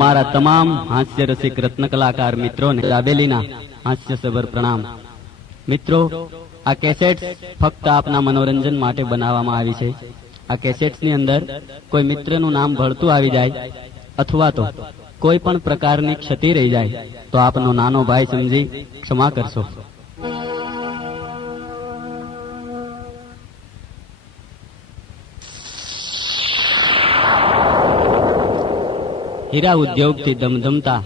મારા તમામ હાસ્ય રસિક રત્ન કલાકાર મિત્રોને દાબેલીના હાસ્યસભર પ્રણામ. મિત્રો, આ કેસેટ્સ ફક્ત આપના મનોરંજન માટે બનાવવામાં આવી છે. આ કેસેટ્સની અંદર કોઈ મિત્રનું નામ ભળતું આવી જાય અથવા તો કોઈ પણ પ્રકારની ક્ષતિ રહી જાય તો આપનો નાનો ભાઈ સમજી ક્ષમા કરશો. હીરા ઉદ્યોગથી ધમધમતા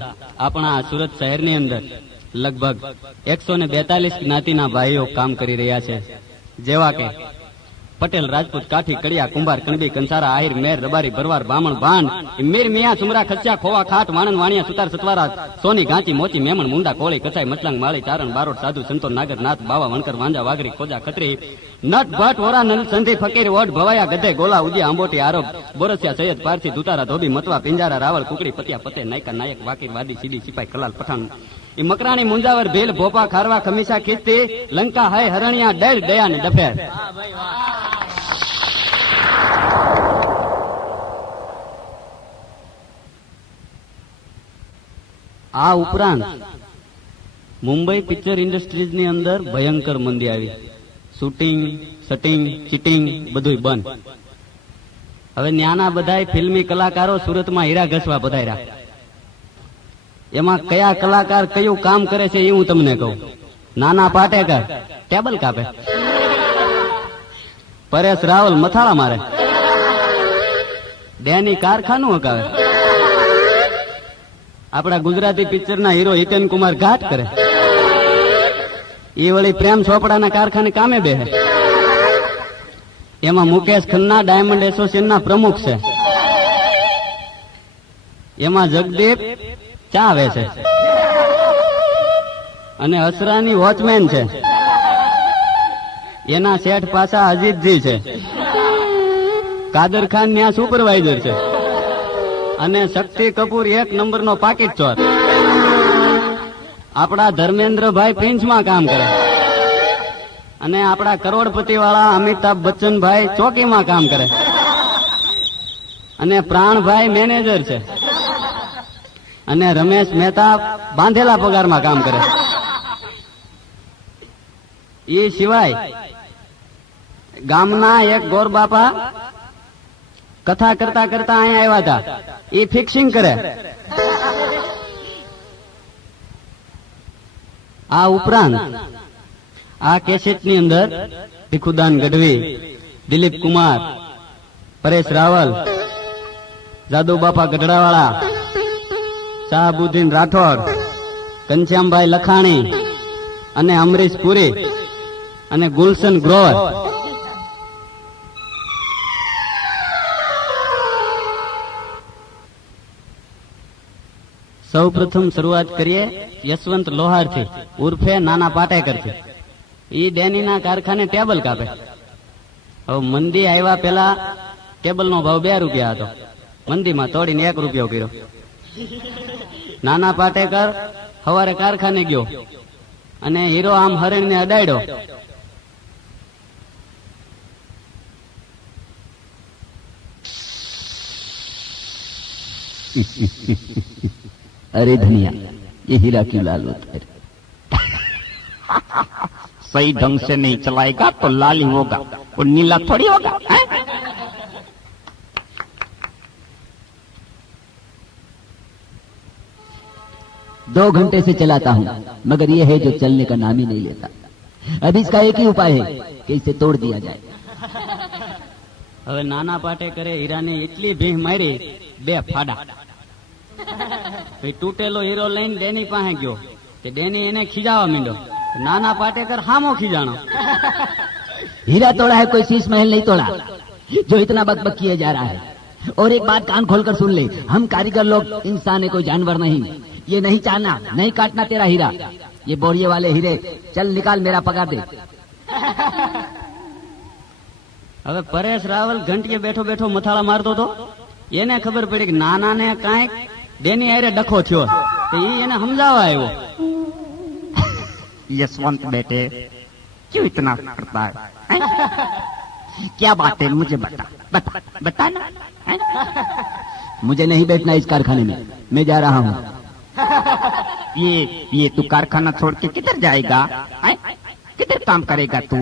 આપણા આ સુરત શહેરની અંદર લગભગ 142 જ્ઞાતિના ભાઈઓ કામ કરી રહ્યા છે, જેવા કે પટેલ, રાજપૂત, કાઠી, કડિયા, કુંભાર, કણબી, કંસારા, આહિર, મેર, રબારી, ભરવાડ, બામણ, ભાંડ, મીર, મિયા, સુમરા, ખચ્યા, ખોવા, ખાટ, વાણંદ, વાણિયા, સુતાર, સતવારા, સોની, ગાંચી, મોચી, મેમણ, મુંડા, કોળી, કચાઈ, મચલાંગ, માળી, ચારણ, બારોટ, સાધુ, સંતો, નાગર, નાથ, બાવા, વણકર, વાંજા, વાઘરી, ખોજા, ખત્રી, નટ, ભટ્ટ, વોરા, નલ, સંધી, ફકીર, ઓઢ, ભવાયા, ગધે, ગોલા, ઉદિયા, આંબોટી, આરોપ, બોરસિયા, સૈયદ, પારસી, દુતારા, ધોબી, મતવા, પિંજારા, રાવળ, કુકડી, પતિયા, પતે, નાયકા, નાયક, વાકીર, વાદી, સીડી, સિપાઈ, કલાલ, પઠાણ, એ મકરાણી, મુંજાવર, ભીલ, ભોપા, ખારવા, ખમીસા, ખીસ્તી, લંકા, હાય, હરણિયા, ડેર, દયા ને ડફેર. આ ઉપરાંત મુંબઈ પિક્ચર ઇન્ડસ્ટ્રીઝની અંદર ભયંકર મંદી આવી. શૂટિંગ, શટિંગ, ચીટિંગ બધું બંધ. હવે ન્યાના બધાય ફિલ્મી કલાકારો સુરતમાં હીરા ઘસવા પધાર્યા. એમાં કયા કલાકાર કયું કામ કરે છે એ હું તમને કહું. નાના પાટેકર ટેબલ કાપે, પરેશ રાવલ મથાળા મારે, ડેની કારખાનું હકાવે, આપણા ગુજરાતી પિક્ચરના હીરો હિતેન કુમાર ઘાટ કરે, એ વળી પ્રેમ ચોપડાના કારખાને કામે બેહે. એમાં મુકેશ ખન્ના ડાયમંડ એસોસિએશનના પ્રમુખ છે. એમાં જગદીપ ચા વેચે અને અસરાની વોચમેન છે. એના શેઠ પાછા અજીતજી છે. કાદર ખાન ત્યાં સુપરવાઇઝર છે અને શક્તિ કપૂર 1 નંબરનો પાકીટ ચોર. આપણા ધર્મેન્દ્રભાઈ પ્રિન્સમાં કામ કરે અને આપણા કરોડપતિ વાળા અમિતાભ બચ્ચનભાઈ ચોકીમાં કામ કરે અને પ્રાણભાઈ મેનેજર છે અને રમેશ મહેતા બાંધેલા પગારમાં કામ કરે. એ સિવાય ગામના એક ગોરબાપા કથા કરતા કરતા અહીંયા આવ્યા હતા, એ ફિક્સિંગ કરે. આ ઉપરાંત આ કેસેટની અંદર ભીખુદાન ગઢવી, દિલીપ કુમાર, પરેશ રાવલ, જાદુબાપા ગઢડાવાળા, શાહબુદ્દીન રાઠોડ, ઘનશ્યામભાઈ લખાણી અને અમરીશ પુરી અને ગુલશન ગ્રોવર. સૌ પ્રથમ શરૂઆત કરીએ યશવંત લોહારથી, ઉર્ફે નાના પાટેકરથી. એ ડેનીના કારખાને ટેબલ કાપે. હવે મંદી આવ્યા પેલા ટેબલનો ભાવ 2 રૂપિયા હતો. મંદીમાં તોડીને 1 રૂપિયો કર્યો. નાના પાટેકર સવારે કારખાને ગયો અને હીરો આમ હરણને અડાડ્યો. अरे धनिया, ये हीरा क्यों लाल होता है? सही ढंग से नहीं चलाएगा तो लाल ही होगा, और नीला थोड़ी होगा. 2 घंटे से चलाता हूँ, मगर ये है जो चलने का नाम ही नहीं लेता. अब इसका एक ही उपाय है कि इसे तोड़ दिया जाए. હવે નાના પાટેકરે હીરાને એટલી ભીંહ મારી 2 ફાડા. તૂટેલો હીરો લઈને ડેની પાસે ગયો કે ડેની એને ખીજાવા માંડ્યો. નાના પાટેકર હામો ખીજાણો. हीरा तोड़ा है, कोई शीश महल नहीं तोड़ा जो इतना बकबक किया जा रहा है. और एक बात कान खोलकर सुन ले, हम कारीगर लोग इंसान है, कोई जानवर नहीं. ये नहीं चाहना, नहीं काटना तेरा हीरा. ये बोरिये वाले हीरे, चल निकाल, मेरा पगार दे. હવે પરેશ રાવલ ઘંટીએ બેઠો બેઠો મથાળા મારતો હતો. એને ખબર પડી કે નાનાને કાંઈક ડેની હારે ડખો થયો, તો એ એને સમજાવવા આવ્યો. यशवंत बेटे, क्यों इतना करता है? क्या बात है, मुझे बता बता बता ना. मुझे नहीं बैठना इस कारखाने में, मैं जा रहा हूँ। ये तू कारखाना छोड़ के किधर जाएगा? हैं? किधर काम करेगा तू?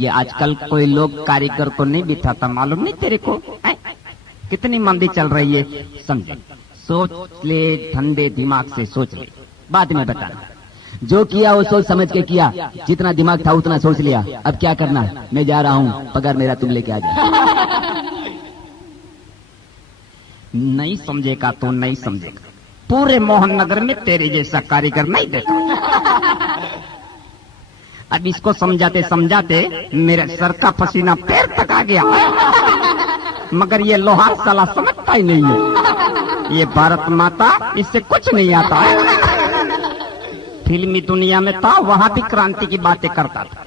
ये आजकल कोई लोग कारीगर को नहीं बिठाता, मालूम नहीं तेरे को? हैं? कितनी मंदी चल रही है, समझे? सोच ले, ठंडे दिमाग से सोच ले, बाद में बताना। जो किया वो सोच समझ के किया, जितना दिमाग था उतना सोच लिया। अब क्या करना है? मैं जा रहा हूँ, पगार मेरा तुम लेके आ जाओ। नहीं समझेगा तो नहीं समझेगा। पूरे मोहन नगर में तेरे जैसा कारीगर नहीं देखा। अब इसको समझाते समझाते मेरे सर का पसीना पैर तक आ गया, मगर ये लोहार साला समझता ही नहीं है। ये भारत माता, इससे कुछ नहीं आता है। फिल्मी दुनिया में था, वहां भी क्रांति की बातें करता था।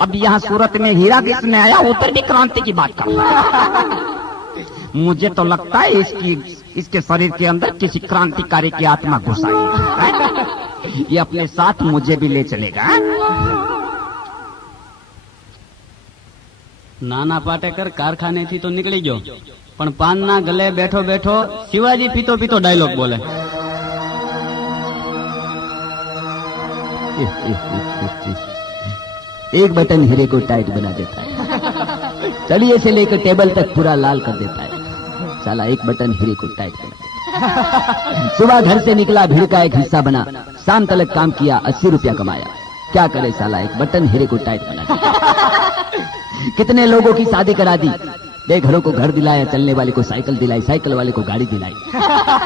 अब यहाँ सूरत में हीरा किसने आया, उधर भी क्रांति की बात करता। मुझे तो लगता है इसके शरीर के अंदर किसी क्रांतिकारी की आत्मा घुस आई है। ये अपने साथ मुझे भी ले चलेगा। નાના પાટેકર કારખાનેથી તો નીકળી ગયો, પણ પાનના ગલે બેઠો બેઠો શિવાજી પીતો પીતો ડાયલોગ બોલે. एक बटन हीरे को टाइट बना देता है, चलिए से लेकर टेबल तक पूरा लाल कर देता है। साला एक बटन हीरे को टाइट बना देता है। सुबह घर से निकला, भीड़ का एक हिस्सा बना, शाम तक काम किया, 80 रुपया कमाया। क्या करे साला, एक बटन हीरे को टाइट बना दिया। कितने लोगों की शादी करा दी, बेघरों को घर दिलाया, चलने वाले को साइकिल दिलाई, साइकिल वाले को गाड़ी दिलाई।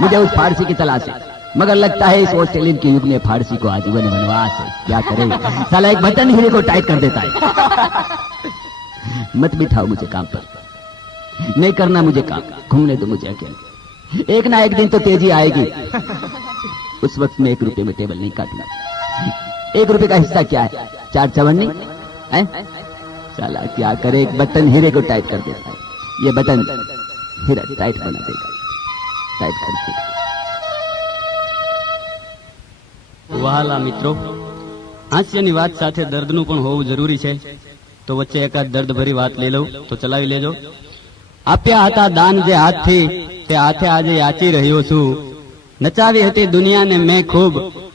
मुझे उस फारसी की तलाश है, मगर लगता है इस ऑस्ट्रेलियन के युग में फारसी को आजीवन वनवास है। क्या करे साला, एक बटन हीरे को टाइट कर देता है। मत बिठाओ मुझे काम पर, नहीं करना मुझे काम, घूमने दो मुझे अकेले। एक ना एक दिन तो तेजी आएगी, उस वक्त मैं 1 रुपये में टेबल नहीं काटूंगा। 1 रुपये का हिस्सा क्या है, 4 चवन्नी है। साला क्या करे, एक बटन हीरे को टाइट कर देता है। ये बटन हीरा टाइट बना देगा, टाइट कर देगा। વહાલા મિત્રો, હાસ્યની વાત સાથે દર્દનું પણ હોવું જરૂરી છે, તો વચ્ચે એકાદ દર્દભરી વાત લઈ લઉં તો ચલાવી લેજો. આપ્યા હતા દાન જે હાથથી, તે હાથે આજે યાચી રહ્યો છું. નચાવી હતી દુનિયાને મેં ખૂબ,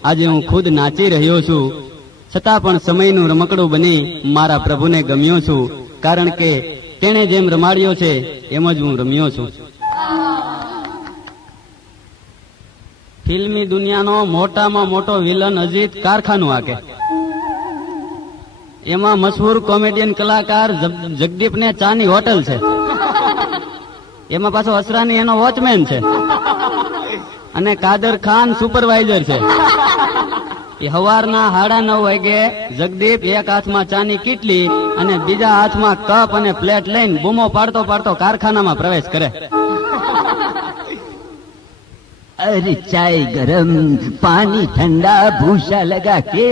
આજે હું ખુદ નાચી રહ્યો છું. છતાં પણ સમયનું રમકડું બની મારા પ્રભુને ગમ્યો છું, કારણ કે તેણે જેમ રમાડ્યો છે એમ જ હું રમ્યો છું. ફિલ્મી દુનિયાનો મોટામાં મોટો વિલન અજીત કારખાનું હાકે. એમાં મશહૂર કોમેડિયન કલાકાર જગદીપને ચાની હોટલ છે. એમાં પાછો અસરાની એનો વોચમેન છે, અને કાદર ખાન સુપરવાઇઝર છે. એ સવારના 9:30 વાગે જગદીપ એક હાથમાં ચાની કીટલી અને બીજા હાથમાં કપ અને પ્લેટ લઈને બૂમો પાડતો પાડતો કારખાનામાં પ્રવેશ કરે. अरे चाय गरम पानी ठंडा भूसा लगा के,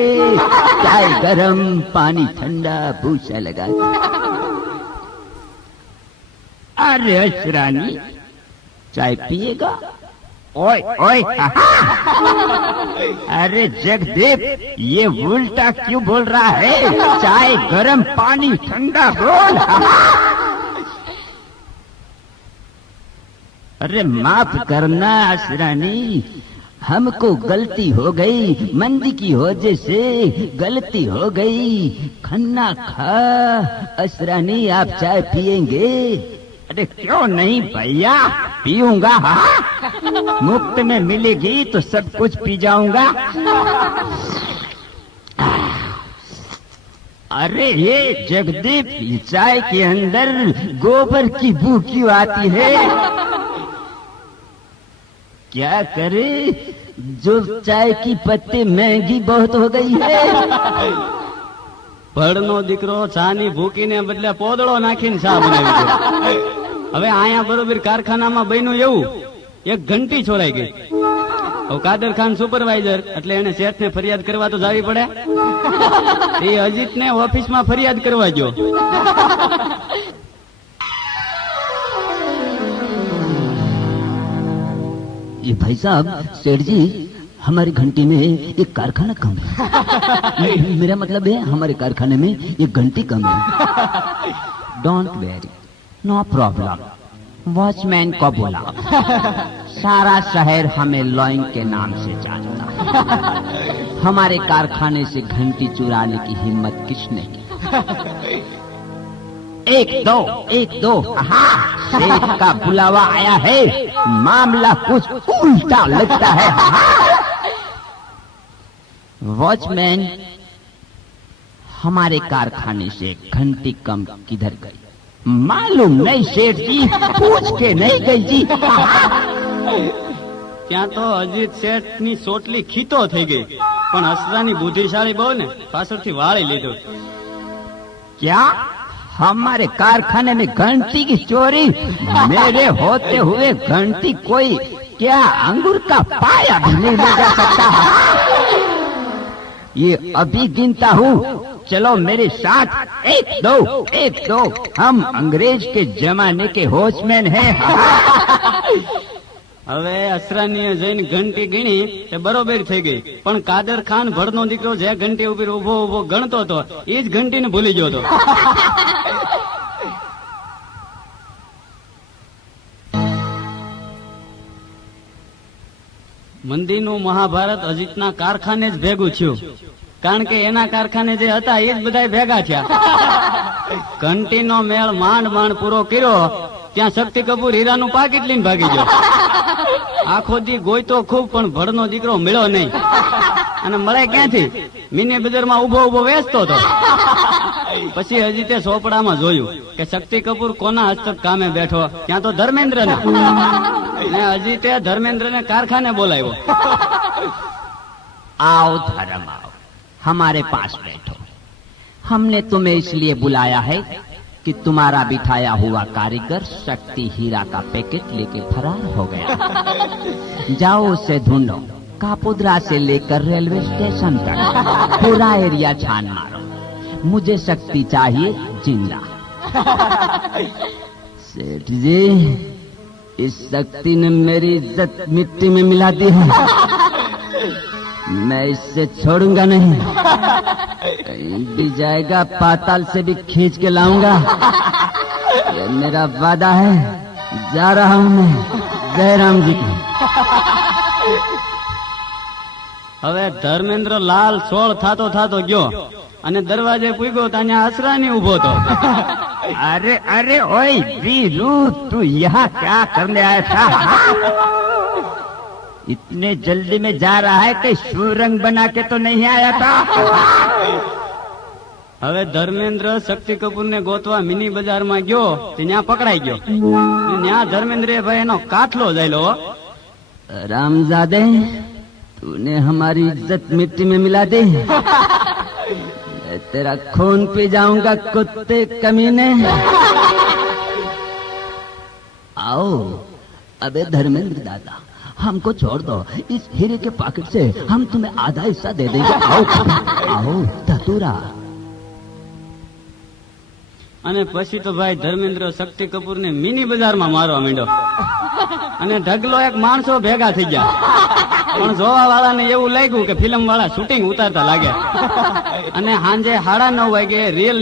चाय गरम पानी ठंडा भूसा लगा के। अरे अशरानी, चाय पिएगा? ओए ओए, अरे जगदीप, ये उल्टा क्यों बोल रहा है? चाय गरम पानी ठंडा बोल। अरे माफ करना अशरानी, हमको गलती हो गई, मंदी की वजह से गलती हो गई। खन्ना खा अशरानी, आप चाय पिएंगे? अरे क्यों नहीं भैया, पीऊंगा। मुफ्त में मिलेगी तो सब कुछ पी जाऊंगा। अरे ये जगदीप, चाय के अंदर गोबर की बू क्यों आती है? क्या करे, जो चाय की पत्ती महंगी बहुत हो गई है। ભડનો દીકરો ચાની ભૂકીને બદલે પોદળો નાખીને ચા બનાવી દે. હવે આયા બરોબર કારખાનામાં બન્યું એવું, એક ઘંટી છોડાઈ ગઈ. હવે કાદર ખાન સુપરવાઇઝર એટલે એને શેઠને ફરિયાદ કરવા તો જાવી પડે. એ અજીતને ઓફિસમાં ફરિયાદ કરવા ગયો. ये भाई साहब, सेठ जी, हमारी घंटी में एक कारखाना कम है। मेरा मतलब है हमारे कारखाने में एक घंटी कम है। Don't worry, no problem, watchman को बुला। सारा शहर हमें लॉइंग के नाम से जानता है। हमारे कारखाने से घंटी चुराने की हिम्मत किसने की? एक दो हाँ, सेठ का बुलावा आया है। मामला कुछ उल्टा लगता है। वॉचमैन, हमारे कारखाने से घंटी कम किधर गई? मालूम नहीं सेठ जी, पूछ के नहीं गई जी। ત્યાં તો અજીત શેઠની સોટલી ખીતો થઈ ગઈ, પણ અસરાની બુદ્ધિશાળી બહુ ને પાછળથી વાળી લીધો। क्या हमारे कारखाने में घंटी की चोरी? मेरे होते हुए घंटी कोई क्या अंगूर का पाया भी नहीं ले जा सकता? ये अभी गिनता हूँ, चलो मेरे साथ। एक दो हम अंग्रेज के जमाने के वॉचमैन हैं। હવે અસરાનીએ જઈને ઘંટી ગણી તે બરોબર થઈ ગઈ, પણ કાદર ખાન ભડનો દીકરો જે ઘંટી ઉપર ઉભો ઉભો ગણતો હતો એ જ ઘંટીને ભૂલી ગયો હતો। મંદીનું મહાભારત અજીતના કારખાને જ ભેગું થયું, કારણ કે એના કારખાને જે હતા એ જ બધા ભેગા થયા। ઘંટીનો મેળ માંડ માંડ પૂરો કર્યો, ત્યાં શક્તિ કપૂર હીરાનું પાકીટ લઈને ભાગી ગયો। આખો દી ગોઈતો ખૂબ, પણ ભડનો દીકરો મળ્યો નહીં। અને મળે ક્યાંથી? મિની બજારમાં ઉભો ઉભો વેચતો હતો। પછી અજીતે સોપડામાં જોયું કે શક્તિ કપૂર કોના હસ્તક કામે બેઠો, ત્યાં તો ધર્મેન્દ્રને। ને અજીતે ધર્મેન્દ્રને કારખાને બોલાવ્યો। आओ धर्म आओ, हमारे पास बैठो। हमने तुम्हें इसलिए बुलाया है कि तुम्हारा बिठाया हुआ कारीगर शक्ति हीरा का पैकेट लेके फरार हो गया। जाओ उसे ढूंढो, कापुद्रा से लेकर रेलवे स्टेशन तक पूरा एरिया छान मारो। मुझे शक्ति चाहिए जिंदा। सेठ जी, इस शक्ति ने मेरी इज्जत मिट्टी में मिला दी है। मैं इससे छोड़ूंगा नहीं, कहीं भी जाएगा पाताल से भी खींच के लाऊंगा। ये मेरा वादा है। जा रहा हूं मैं। जय राम जी की। હવે ધર્મેન્દ્ર લાલ સોળ થાતો થાતો ગયો અને દરવાજે પૂગ્યો ત્યાં અસરાની ઉભો હતો। अरे अरे ओए वीरू, तू यहाँ क्या करने आया था? इतने जल्दी में जा रहा है कि सुरंग बना के तो नहीं आया था? હવે ધર્મેન્દ્ર શક્તિ કપૂરને ગોતવા મિની બજારમાં ગયો, ત્યાં પકડાઈ ગયો। ત્યાં ધર્મેન્દ્રે ભાઈ એનો કાટલો જાયલો। रामजादे, तूने हमारी इज्जत मिट्टी में मिला दी। मैं तेरा खून पी जाऊंगा कुत्ते कमीने। आओ, अबे धर्मेंद्र दादा, हमको छोड़ दो। इस हीरे के पॉकेट से हम तुम्हें आधा हिस्सा दे देंगे। आओ आओ धतूरा। અને પછી તો ભાઈ ધર્મેન્દ્ર શક્તિ કપૂરને મિની બજારમાં મારવા માંડ્યો અને ઢગલો એક માણસો ભેગા થઈ ગયા। પણ જોવા વાળાને એવું લાગ્યું કે ફિલ્મ વાળા શૂટિંગ ઉતારતા લાગ્યા। અને સાંજે 9:30 વાગે રિયલ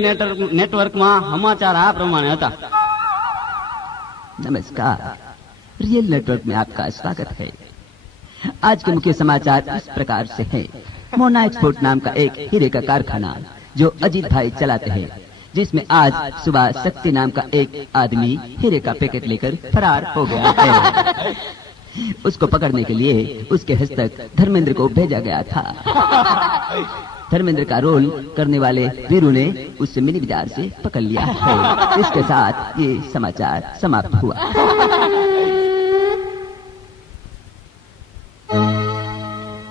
નેટવર્કમાં સમાચાર આ પ્રમાણે હતા। नमस्कार, रियल नेटवर्क में आपका स्वागत है। आज के मुख्य समाचार इस प्रकार से है। मोना एक्सपोर्ट नाम का एक हीरे का कारखाना जो अजीत भाई चलाते हैं, जिसमें आज सुबह शक्ति नाम का एक आदमी हीरे का पैकेट लेकर फरार हो गया है। उसको पकड़ने के लिए उसके हस्तक धर्मेंद्र को भेजा गया था। धर्मेंद्र का रोल करने वाले वीरू ने उससे मिनी बाजार से पकड़ लिया है। इसके साथ ये समाचार समाप्त हुआ।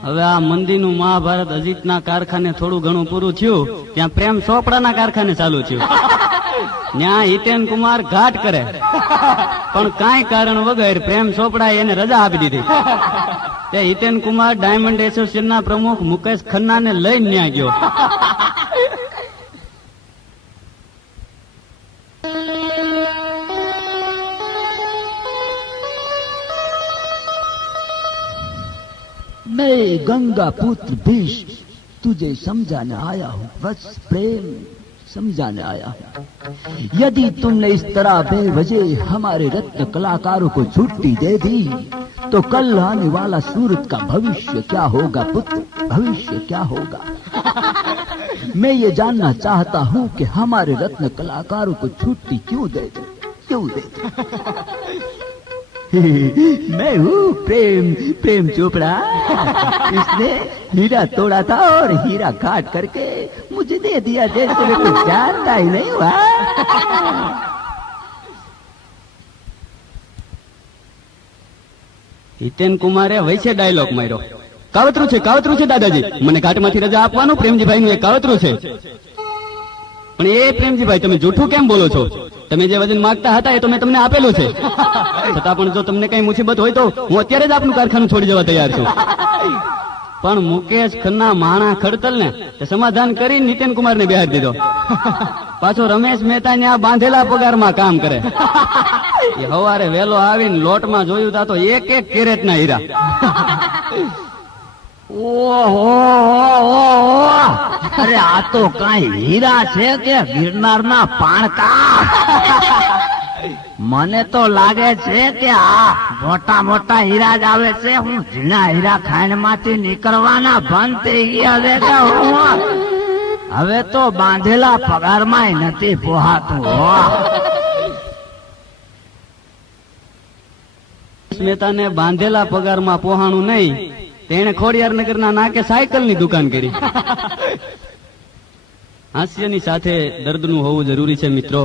હવે આ મંદીનું મહાભારત અજીતના કારખાને થોડું ઘણું પૂરું થયું, ત્યાં પ્રેમ ચોપડાના કારખાને ચાલુ થયું। ત્યાં હિતેન કુમાર ઘાટ કરે, પણ કાંઈ કારણ વગર પ્રેમ ચોપડાએ એને રજા આપી દીધી। તે હિતેન કુમાર ડાયમંડ એસોસિએશનના પ્રમુખ મુકેશ ખન્નાને લઈને ન્યા ગયો। मैं गंगा पुत्र भीष्म तुझे समझाने आया हूँ। बस प्रेम समझाने आया हूं। यदि तुमने इस तरह बेवजह हमारे रत्न कलाकारों को छुट्टी दे दी तो कल आने वाला सूरत का भविष्य क्या होगा पुत्र, भविष्य क्या होगा। मैं ये जानना चाहता हूँ कि हमारे रत्न कलाकारों को छुट्टी क्यों देते, क्यों देते। मैं हूँ प्रेम चोपड़ा। इसने हीरा तोड़ा था और हीरा काट करके मुझे दे दिया, जैसे मैं कुछ जानता ही नहीं हुआ। હિતેન કુમારે વૈસે ડાયલોગ માર્યો. કાવતરું છે દાદાજી, મને ઘાટમાંથી રજા આપવાનું પ્રેમજીભાઈનું એ કાવતરું છે. પણ એ પ્રેમજીભાઈ તમે જૂઠું કેમ બોલો છો? તમે જે વજન માંગતા હતા એ તો મેં તમને આપેલું છે. છતાં પણ જો તમને કઈ મુસીબત હોય તો હું અત્યારે જ આપનું કારખાનું છોડી જવા તૈયાર છું. પણ મુકેશ ખન્ના માણા ખડતલ ને સમાધાન કરી નીતિન કુમાર ને બેહાડી દીધો. પાછો રમેશ મહેતા ને આ બાંધેલા પગારમાં કામ કરે. એ હવારે વેલો આવીને લોટમાં જોયું તા તો એક કેરેટ ના હીરા. ઓહો, અરે આ તો કઈ હીરા છે કે ગિરનારના પાણકા? મને તો લાગે છે કે આ મોટા મોટા હીરા જ આવે છે. હું ઝીણા હીરા ખાંડ માંથી નીકળવાના બંધ થઈ ગયા છે કે હું હવે તો બાંધેલા પગારમાં નથી પોહાતું. મહેતા ને બાંધેલા પગારમાં પોહાણું નહીં, તેને ખોડિયારનગરના નાકે સાયકલની દુકાન કરી. હાસ્યની સાથે દર્દનું હોવું જરૂરી છે મિત્રો.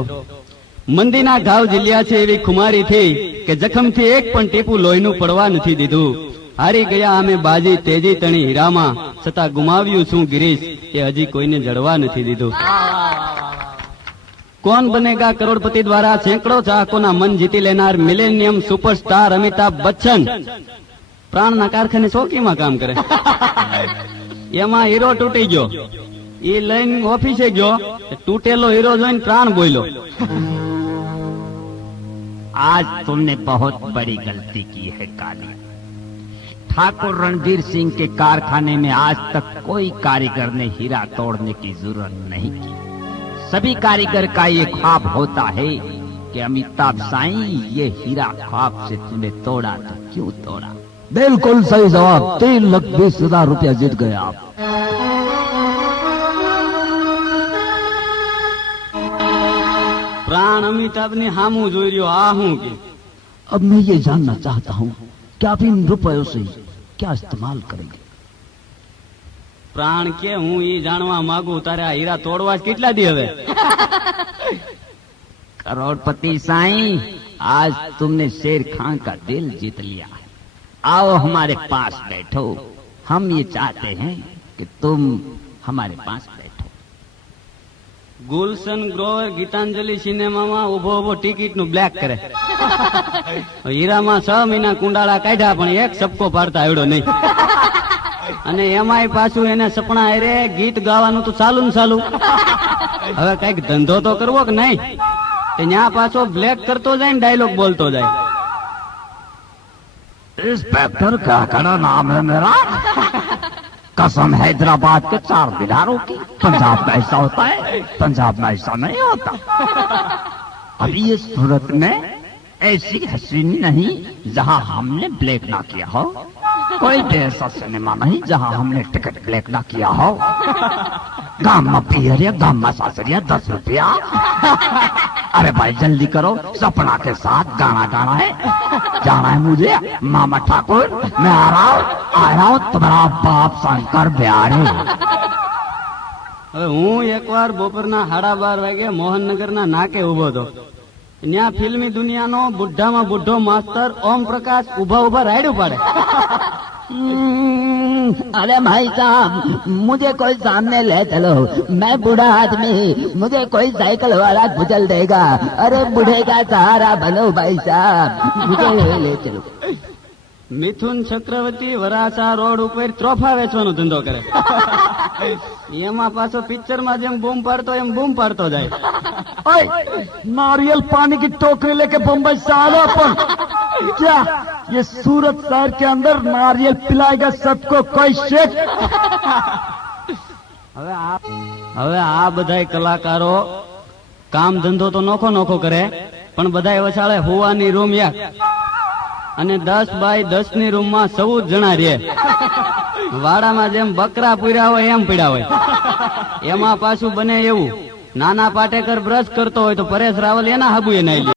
મંદીના ઘાવ ઝીલ્યા છે એવી ખુમારી થઈ કે જખમથી એક પણ ટીપું લોહીનું પડવા નથી દીધું. હારી ગયા અમે બાજી તેજી તણી હીરામાં, છતાં ગુમાવ્યું શું ગિરીશ એ હજી કોઈને જડવા નથી દીધું. કોણ બનેગા કરોડપતિ દ્વારા સેંકડો ચાહકોના મન જીતી લેનાર મિલેનિયમ સુપરસ્ટાર અમિતાભ બચ્ચન પ્રાણના કારખાને ચોકીમાં કામ કરે. એમાં હીરો તૂટી ગયો, એ લઈને ઓફિસે ગયો, તૂટેલો હીરો જોઈને પ્રાણ બોલ્યો. आज तुमने बहुत बड़ी गलती की है काली। ठाकुर रणधीर सिंह के कारखाने में आज तक कोई कारीगर ने हीरा तोड़ने की जरूरत नहीं की। सभी कारीगर का ये ख्वाब होता है कि अमिताभ साईं ये हीरा ख्वाब से तुमने तोड़ा तो क्यों तोड़ा। बिल्कुल सही जवाब। 3,20,000 रुपया जीत गए आप। प्राण अमिताभ ने हामू जोई रह्यो, आ हूं के अब मैं ये जानना चाहता हूँ कि आप इन रुपयों से क्या इस्तेमाल करेंगे। प्राण के हूं ये जानवा मांगू, तारे आ हीरा तोड़वा कितला दी हवे। करोड़पति साईं, आज तुमने शेर खान का दिल जीत लिया है। आओ हमारे पास बैठो। हम ये चाहते हैं कि तुम हमारे पास बैठो। ગુલશન ગ્રોવર ગીતાંજલિ સિનેમામાં ઉભો ઉભો ટિકિટનું બ્લેક કરે. હીરામાં 6 મહિના કુંડાળા કાઢ્યા પણ એક સપકો પાડતા આવડ્યો નહીં. અને એમાંય પાછું એને સપના હારે ગીત ગાવાનું તો ચાલુ ને ચાલુ. હવે કઈક ધંધો તો કરવો કે નહીં. ત્યાં પાછો બ્લેક કરતો જાય ને ડાયલોગ બોલતો જાય. इंस्पेक्टर क्या कड़ा नाम है मेरा। कसम हैदराबाद के 4 मीनारों की। पंजाब में ऐसा होता है, पंजाब में ऐसा नहीं होता। अभी ये सूरत में ऐसी हसीनी नहीं जहां हमने ब्लैक ना किया हो। कोई भी ऐसा सिनेमा नहीं जहां हमने टिकट ब्लैक ना किया हो। गाम में पियरिया, गाम में सासरिया 10 रुपया। अरे भाई जल्दी करो, सपना के साथ गाना गाना है, जाना है मुझे। मामा ठाकुर मैं आ रहा हूँ तुम्हारा बाप शंकर बिहारी। હવે હું એકવાર બપોરના 12:30 વાગે મોહનનગરના નાકે ઉભો હતો. ત્યાં ફિલ્મી દુનિયાનો બુઢામાં બુઢો માસ્ટર ઓમ પ્રકાશ ઉભા ઉભા રાયડું પાડે. अरे भाई साहब, मुझे कोई सामने ले चलो, मैं बूढ़ा आदमी, मुझे कोई साइकिल वाला कुचल देगा। अरे बूढ़े का सहारा बनो भाई साहब, मुझे ले चलो। મિથુન ચક્રવર્તી વરાછા રોડ ઉપર ત્રોફા વેચવાનો ધંધો કરે. એમાં પાછો પિક્ચરમાં જેમ બૂમ પાડતો એમ બૂમ પાડતો જાય. नारियल पानी की टोकरी लेके बम्बई से आ रहा अपन। क्या ये सूरत शहर के अंदर नारियल पिलाएगा सबको कोई शेख। હવે આ હવે આ બધાય કલાકારો કામ ધંધો તો નોખો નોખો કરે, પણ બધાય વસાળે હોવાની રૂમ એક અને 10 બાય 10 ની રૂમમાં 14 જણા રહે. વાડામાં જેમ બકરા પૂર્યા હોય એમ પીડ્યા હોય. એમાં પાછું બને એવું, નાના પાટેકર બ્રશ કરતો હોય તો પરેશ રાવલ એના હાબુએ નાઈ લે.